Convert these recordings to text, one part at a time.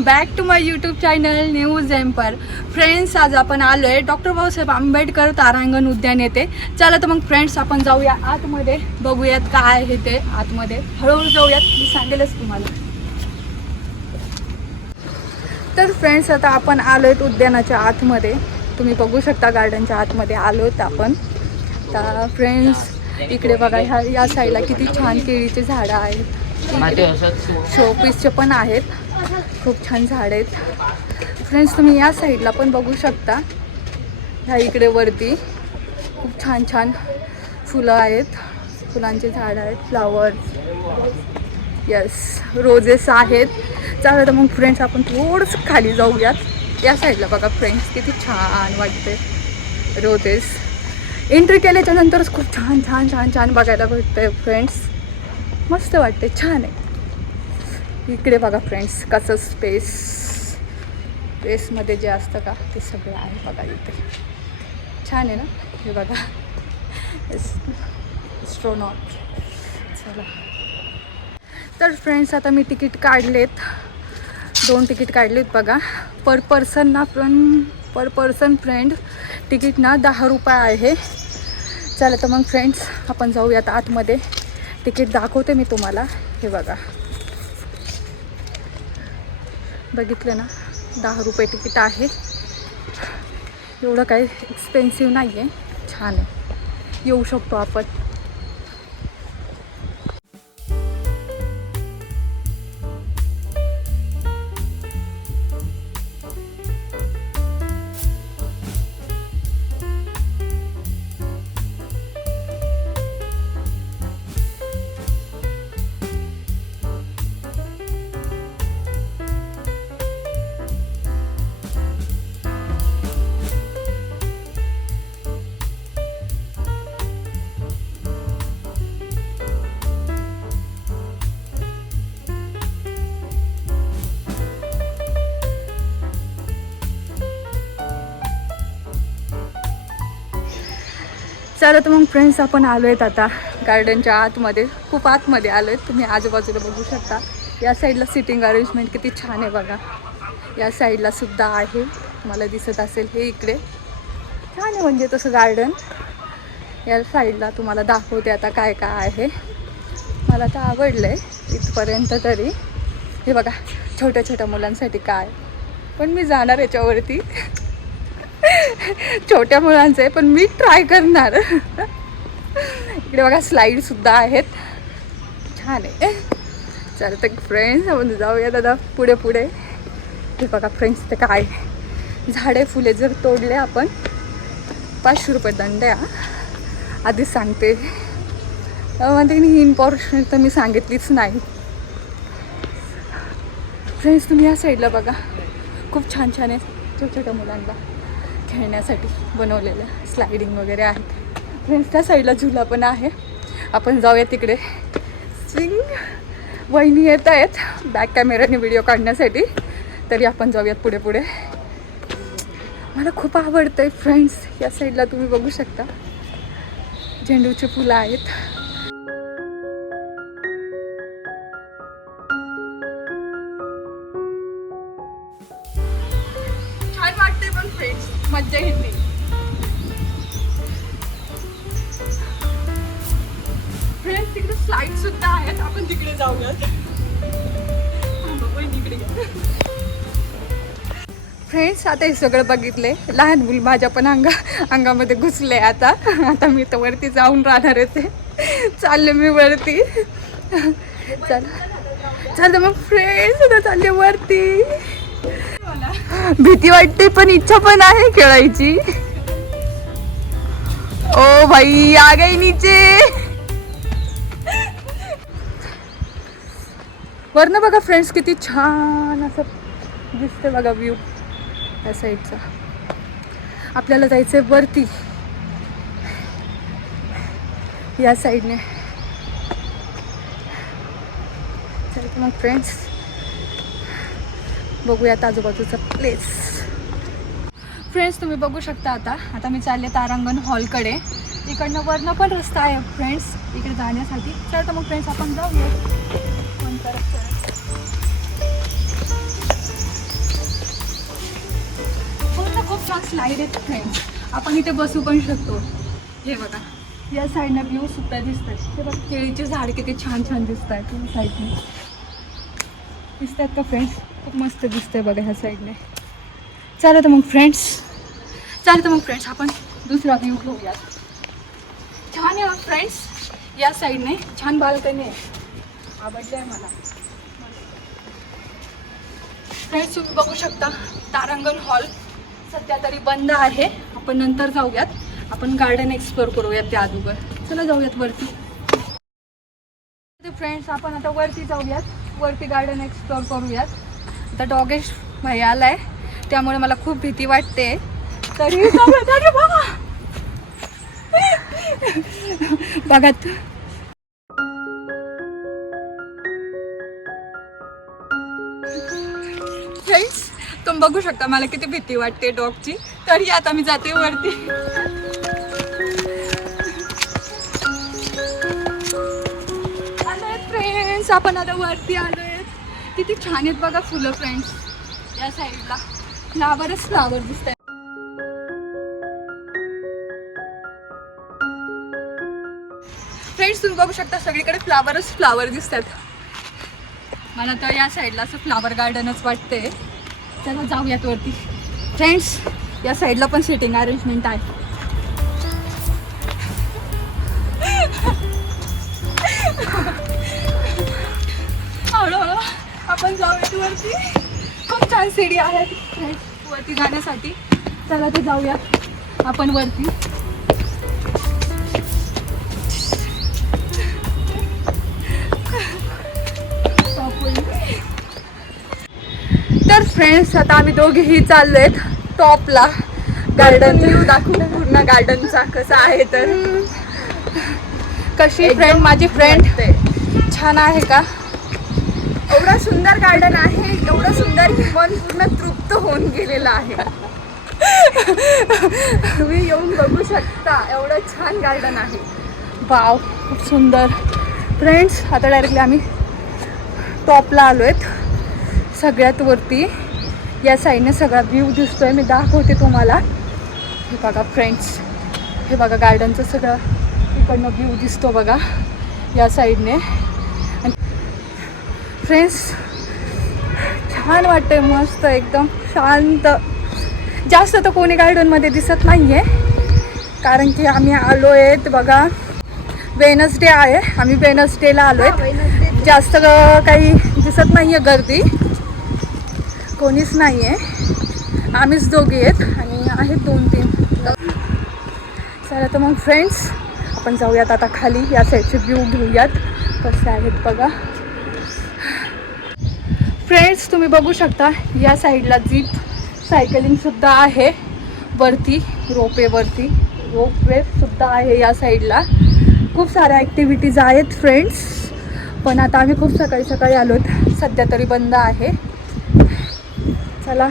Welcome back to my YouTube channel news emperor. Friends आज आपण आलो आहे डॉक्टर बाबासाहेब आंबेडकर तारांगण उद्यान येते चला तर मग फ्रेंड्स आपण जाऊया आतमध्ये. बघूयात काय आहे ते आतमध्ये. हळूहळू जाऊयात. मी सांगेलच तुम्हाला. तर फ्रेंड्स आता आपण आलो आहेत उद्यानाच्या आतमध्ये. तुम्ही बघू शकता गार्डनच्या आतमध्ये आलो आहेत आपण. तर फ्रेंड्स इकडे बघा ह्या या साईडला किती छान केळीचे झाडं आहेत. शोपीसचे पण आहेत. खूप छान झाड आहेत. फ्रेंड्स तुम्ही या साईडला पण बघू शकता. ह्या इकडे वरती खूप छान छान फुलं आहेत. फुलांचे झाड आहेत. फ्लावर्स यस रोजेस आहेत. चला तर मग फ्रेंड्स आपण थोडंसं खाली जाऊयात. या साईडला बघा फ्रेंड्स किती छान वाटते रोजेस एंट्री केल्याच्यानंतरच खूप छान छान छान छान बघायला भेटतंय फ्रेंड्स मस्त वाटते छान आहे. इकडे बघा फ्रेंड्स कसं स्पेस स्पेसमध्ये जे असतं का ते सगळं आहे बघा इथे. छान आहे ना? हे बघा. स्ट्रोनॉट चला. तर फ्रेंड्स आता मी तिकीट काढलेत. दोन तिकीट काढलेत बघा. पर पर्सन ना पण पर पर्सन फ्रेंड तिकीट ना दहा रुपये आहे. चला तर मग फ्रेंड्स आपण जाऊयात आतमध्ये. तिकीट दाखवते मी तुम्हाला. हे बघा. बघितलं ना दहा रुपये तिकीट आहे. एवढं काही एक्सपेन्सिव्ह नाही आहे छान आहे. येऊ शकतो आपण. चला तर मग फ्रेंड्स आपण आलो आहेत आता गार्डनच्या आतमध्ये. खूप आतमध्ये आलो आहेत तुम्ही आजूबाजूला बघू शकता. या साईडला सिटिंग अरेंजमेंट किती छान आहे बघा. या साईडला सुद्धा आहे. मला दिसत असेल हे इकडे. छान आहे म्हणजे तसं गार्डन या साईडला तुम्हाला दाखवते आता काय काय आहे. मला तर आवडलं आहे इथपर्यंत तरी. हे बघा छोट्या छोट्या मुलांसाठी काय. पण मी जाणार याच्यावरती. छोट्या मुलांचं आहे पण मी ट्राय करणार. इकडे बघा स्लाईड सुद्धा आहेत. छान आहे. चल तर फ्रेंड्स आपण जाऊया दादा पुढे पुढे. हे बघा फ्रेंड्स ते काय? झाडे फुले जर तोडले आपण पाचशे रुपये दंड आहे आधीच सांगते. म्हणजे ही इम्पॉर्टंट तर मी सांगितलीच नाही. फ्रेंड्स तुम्ही या साईडला बघा. खूप छान छान आहे. छोट्या छोट्या मुलांना. खेळण्यासाठी बनवलेल्या स्लायडिंग वगैरे आहेत फ्रेंड्स त्या साईडला झुला पण आहे. आपण जाऊया तिकडे. स्विंग वहिनी येत आहेत. बॅक कॅमेऱ्याने व्हिडिओ काढण्यासाठी. तरी आपण जाऊयात पुढे पुढे. मला खूप आवडतं आहे फ्रेंड्स या साईडला तुम्ही बघू शकता. झेंडूची फुलं आहेत. फ्रेंड्स सुद्धा आहेत. आपण तिकडे जाऊयात. फ्रेंड्स आता हे सगळं बघितले लहान मुल माझ्या पण अंगा अंगामध्ये घुसले आता. आता मी तर वरती जाऊन राहणार आहे चालले मी वरती. चल. चल मग फ्रेंड्स आता चालले वरती. भीती वाटते पण इच्छा पण आहे खेळायची. ओ भाई आ गई नीचे. वरनं बघा फ्रेंड्स किती छान असं दिसते बघा व्ह्यू या साईडचा आपल्याला जायचं आहे वरती. या साईडने चल तर मग फ्रेंड्स बघूयात आजूबाजूचा प्लेस फ्रेंड्स तुम्ही बघू शकता आता. आता मी चालले तारांगण हॉलकडे इकडनं वरनं पण रस्ता आहे फ्रेंड्स इकडे जाण्यासाठी. चल तर मग फ्रेंड्स आपण जाऊया. पूर्ण खूप छान स्लाईड आहेत फ्रेंड्स आपण इथे बसू पण शकतो. हे बघा. या साईडनं व्ह्यू सुद्धा दिसतात हे बघा केळीचे झाड किती छान छान दिसत आहेत या साईडने दिसतात का फ्रेंड्स खूप मस्त दिसतंय बघा ह्या साईडने चालत मग फ्रेंड्स चालत मग फ्रेंड्स आपण दुसरा व्ह्यू घेऊयात. छान आहे हो, फ्रेंड्स या साईडने छान बाल्कनी आहे. आवडलं आहे मला. फ्रेंड्स तुम्ही बघू शकता तारांगण हॉल सध्या तरी बंद आहे. आपण नंतर जाऊयात. आपण गार्डन एक्सप्लोर करूयात त्या अगोदर. चला जाऊयात वरती. फ्रेंड्स आपण आता वरती जाऊयात. वरती गार्डन एक्सप्लोर करूयात. आता डॉगेश भाई आलाय त्यामुळे मला खूप भीती वाटते. तरी बघा बघा बघू शकता मला किती भीती वाटते डॉगची. तरी आता मी जाते वरती. फ्रेंड्स आपण आता वरती आलोय. किती छान आहेत बघा फुलं फ्रेंड्स या साईडला फ्लावरच फ्लावर दिसत आहे फ्रेंड्स तुम्ही बघू शकता सगळीकडे फ्लावरच फ्लावर दिसतात. मला तर या साईडला असं फ्लावर गार्डनच वाटते चला जाऊयात वरती. फ्रेंड्स या साईडला पण सिटिंग अरेंजमेंट आहे. हळूहळू आपण जाऊयात वरती. खूप छान सीडी आहे. फ्रेंड्स वरती जाण्यासाठी. चला ते जाऊयात आपण वरती. फ्रेंड्स आता आम्ही दोघेही चाललोय टॉपला गार्डन व्ह्यू दाखवू पूर्ण गार्डनचा कसा आहे तर. कशी फ्रेंड माझी फ्रेंड छान आहे का? एवढं सुंदर गार्डन आहे एवढं सुंदर की मन पूर्ण तृप्त होऊन गेलेलं आहे. तुम्ही येऊन बघू शकता एवढं छान गार्डन आहे. वाव खूप सुंदर. फ्रेंड्स आता डायरेक्टली आम्ही टॉपला आलो आहेत सगळ्यात वरती. या साईडने सगळा व्ह्यू दिसतोय. मी दाखवते तुम्हाला. हे बघा फ्रेंड्स हे बघा गार्डनचं सगळं इकडनं व्ह्यू दिसतो बघा. या साईडने. फ्रेंड्स छान वाटतंय मस्त एकदम शांत. जास्त तर कोणी गार्डनमध्ये दिसत नाही आहे कारण की आम्ही आलो आहेत बघा. वेनसडे आहे. आम्ही वेनसडेला आलो आहेत जास्त काही दिसत नाही आहे गर्दी. कोणीच नाही आहे आम्हीच दोघी आहेत आणि आहेत दोन तीन. चला तर मग फ्रेंड्स आपण जाऊयात आता खाली. या साईडचे व्ह्यू घेऊयात. कसे आहेत बघा. फ्रेंड्स तुम्ही बघू शकता या साईडला जीप सायकलिंगसुद्धा आहे. वरती रोपेवरती रोपवेसुद्धा आहे या साईडला खूप साऱ्या ॲक्टिव्हिटीज आहेत फ्रेंड्स पण आता आम्ही खूप सकाळी सकाळी आलोत. सध्या तरी बंद आहे. चला.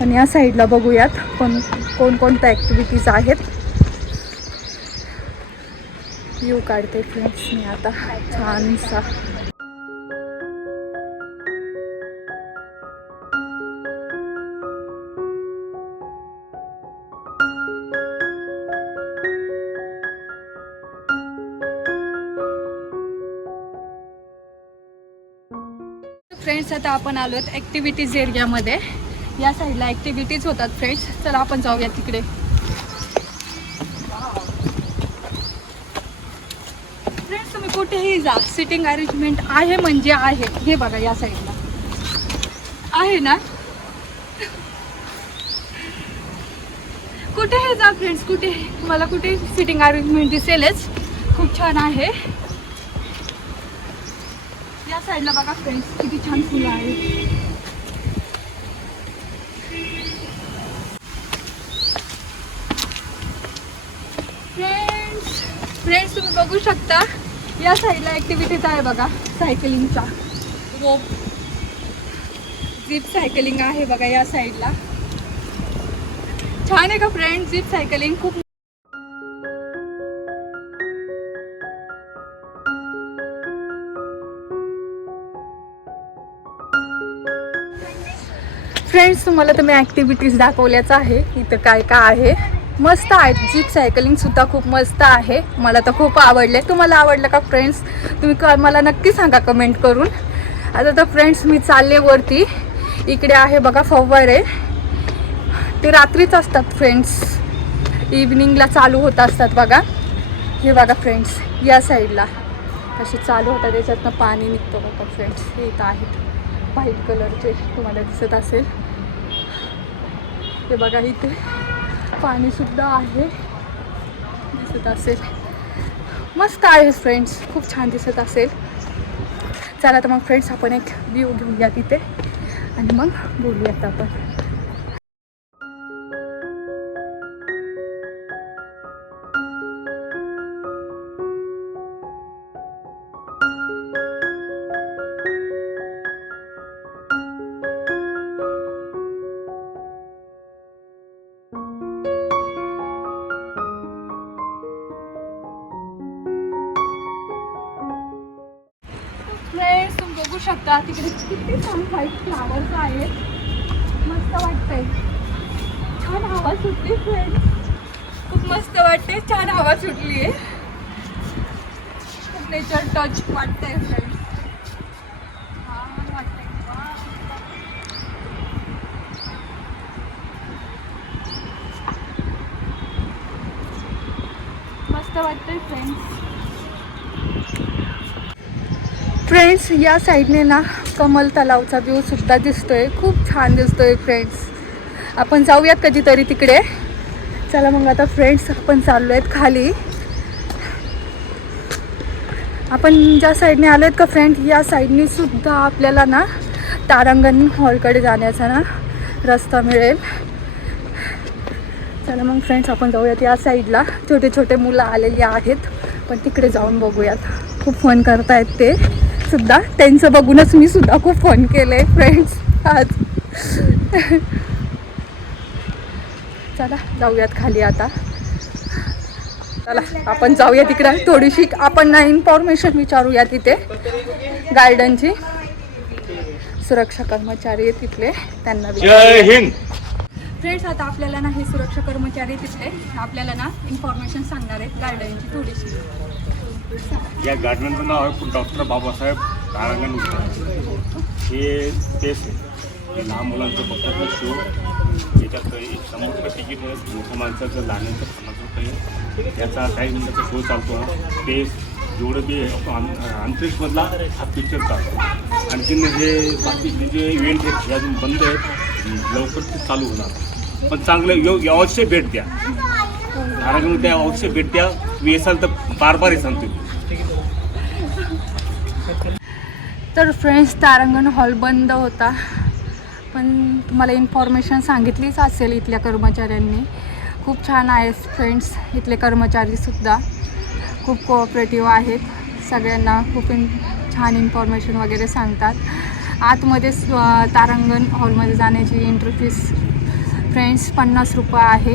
पण या साईडला बघूयात कोण कोणकोणत्या ॲक्टिव्हिटीज आहेत. व्ह्यू काढते फ्रेंड्स मी आता. छानसा. आपण आलो आहेत ॲक्टिव्हिटीज एरियामध्ये या साईडला ॲक्टिव्हिटीज होतात फ्रेंड्स चला आपण जाऊया तिकडे. फ्रेंड्स तुम्ही कुठेही जा. सिटिंग अरेंजमेंट आहे म्हणजे आहे. हे बघा या साईडला आहे ना? कुठेही जा फ्रेंड्स कुठे मला कुठे सिटिंग अरेंजमेंट दिसेलच. खूप छान आहे. साईडला बघा फ्रेंड्स किती छान फुलं आहेत. फ्रेंड्स फ्रेंड्स तुम्ही बघू शकता या साईडला ॲक्टिव्हिटीज आहे बघा सायकलिंगचा रोप झिप सायकलिंग आहे बघा या साईडला. छान आहे का फ्रेंड झिप सायकलिंग खूप फ्रेंड्स तुम्हाला तर मी ॲक्टिव्हिटीज दाखवल्याच आहे. इथं काय काय आहे? मस्त आहे जीप सायकलिंगसुद्धा खूप मस्त आहे. मला तर खूप आवडले तुम्हाला आवडलं का फ्रेंड्स तुम्ही क मला नक्की सांगा कमेंट करून. आता तर फ्रेंड्स मी चालले वरती. इकडे आहे बघा फव्वारे. ते रात्रीच असतात फ्रेंड्स इव्हनिंगला चालू होत असतात बघा. हे बघा फ्रेंड्स या साईडला असे चालू होतात. त्याच्यातनं पाणी निघतं बघा फ्रेंड्स हे इथं आहेत. व्हाईट कलरचे तुम्हाला दिसत असेल. हे बघा इथे पाणीसुद्धा आहे. दिसत असेल. मस्त आहे फ्रेंड्स खूप छान दिसत असेल. चला तर मग फ्रेंड्स आपण एक व्ह्यू घेऊया तिथे. आणि मग बोलूयात आपण. तुम्ही तिकडे किती छान व्हाईट फ्लावर्स आहेत. मस्त वाटतंय. छान हवा सुटली फ्रेंड्स खूप मस्त वाटते छान हवा सुटली. आहे खूप नेचर टच वाटतंय फ्रेंड्स मस्त वाटतंय फ्रेंड्स फ्रेंड्स या साईडने ना कमल तलावचा व्ह्यू सुद्धा दिसतोय. खूप छान दिसतोय फ्रेंड्स आपण जाऊयात कधीतरी तिकडे. चला मग आता फ्रेंड्स आपण चाललो आहेत खाली. आपण ज्या साईडने आलो आहेत का फ्रेंड या साईडने सुद्धा आपल्याला ना तारांगण हॉलकडे जाण्याचा ना रस्ता मिळेल. चला मग फ्रेंड्स आपण जाऊयात या साईडला. छोटे छोटे मुलं आलेली आहेत. पण तिकडे जाऊन बघूयात. खूप फन करतायत ते. सुद्धा. त्यांचं बघूनच मी सुद्धा खूप फन केलं फ्रेंड्स आज. चला जाऊयात खाली आता. चला आपण जाऊया तिकडे. थोडीशी आपण ना इन्फॉर्मेशन विचारूया तिथे. गार्डनची सुरक्षा कर्मचारी आहे तिथले. त्यांना फ्रेंड्स आता आपल्याला ना हे सुरक्षा कर्मचारी तिथले आपल्याला ना इन्फॉर्मेशन सांगणार आहेत गार्डनची थोडीशी. या गार्डनचं नाव आहे डॉक्टर बाबासाहेब तारांगण हे तेच आहे. हे लहान मुलांचं बघतात शो याच्यात एक समोरचं तिकीट आहे. मोठ्या माणसाचं लहानांचं पन्नास आहे. त्याचा काही मिनिटाचा शो चालतो. ते जेवढं बी आं- अंतरिक्षमधला हा पिक्चर चालतो. आणखीन हे बाकीचे जे इव्हेंट आहेत हे अजून बंद आहेत. लवकर ते चालू होणार. पण चांगलं यो यो भेट द्या. तारांगण त्या अवश्य भेट द्या. तुम्ही येसाल तर बार बार येसाल तुम्ही. तर फ्रेंड्स तारांगण हॉल बंद होता. पण तुम्हाला इन्फॉर्मेशन सांगितलीच असेल इथल्या कर्मचाऱ्यांनी. खूप छान आहेत फ्रेंड्स इथले कर्मचारीसुद्धा खूप कोऑपरेटिव्ह आहेत. सगळ्यांना खूप इन छान इन्फॉर्मेशन वगैरे सांगतात. आतमध्ये तारांगण हॉलमध्ये जाण्याची एंट्री फीस फ्रेंड्स पन्नास रुपये आहे.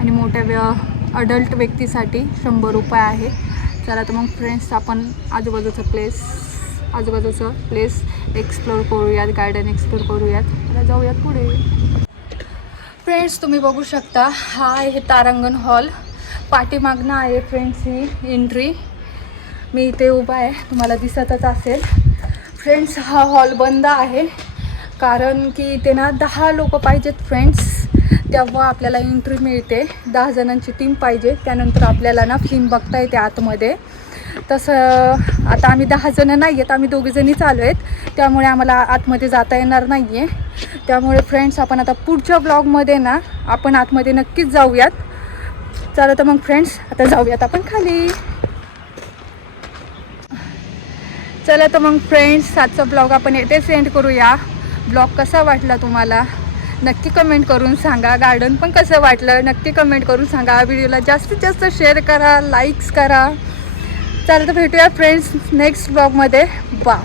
आणि मोठ्या व्य अडल्ट व्यक्तीसाठी शंभर रुपये आहे. चला तर मग फ्रेंड्स आपण आजूबाजूचं प्लेस आजूबाजूचं प्लेस एक्सप्लोर करूयात गार्डन एक्सप्लोर करूयात. आता जाऊयात पुढे. फ्रेंड्स तुम्ही बघू शकता हा आहे तारांगण हॉल पाठीमागनं आहे फ्रेंड्स ही एंट्री मी इथे उभा आहे तुम्हाला दिसतच असेल. फ्रेंड्स हा हॉल बंद आहे. कारण की इथे ना दहा लोक पाहिजेत फ्रेंड्स तेव्हा आपल्याला एंट्री मिळते. दहा जणांची टीम पाहिजे. त्यानंतर आपल्याला ना फिल्म बघता येते आतमध्ये. तसं आता आम्ही दहा जणं नाही आहेत आम्ही दोघीजणी चालू आहेत. त्यामुळे आम्हाला आतमध्ये जाता येणार नाही आहे त्यामुळे फ्रेंड्स आपण आता पुढच्या ब्लॉगमध्ये ना आपण आतमध्ये नक्कीच जाऊयात. चला तर मग फ्रेंड्स आता जाऊयात आपण खाली. चला तर मग फ्रेंड्स आजचा ब्लॉग आपण येथे सेंड करूया. ब्लॉग कसा वाटला तुम्हाला? नक्की कमेंट करून सांगा. गार्डन पण कसं वाटलं? नक्की कमेंट करून सांगा. व्हिडिओला जास्तीत जास्त शेअर करा लाईक्स करा. चालेल तर भेटूया फ्रेंड्स नेक्स्ट ब्लॉगमध्ये बा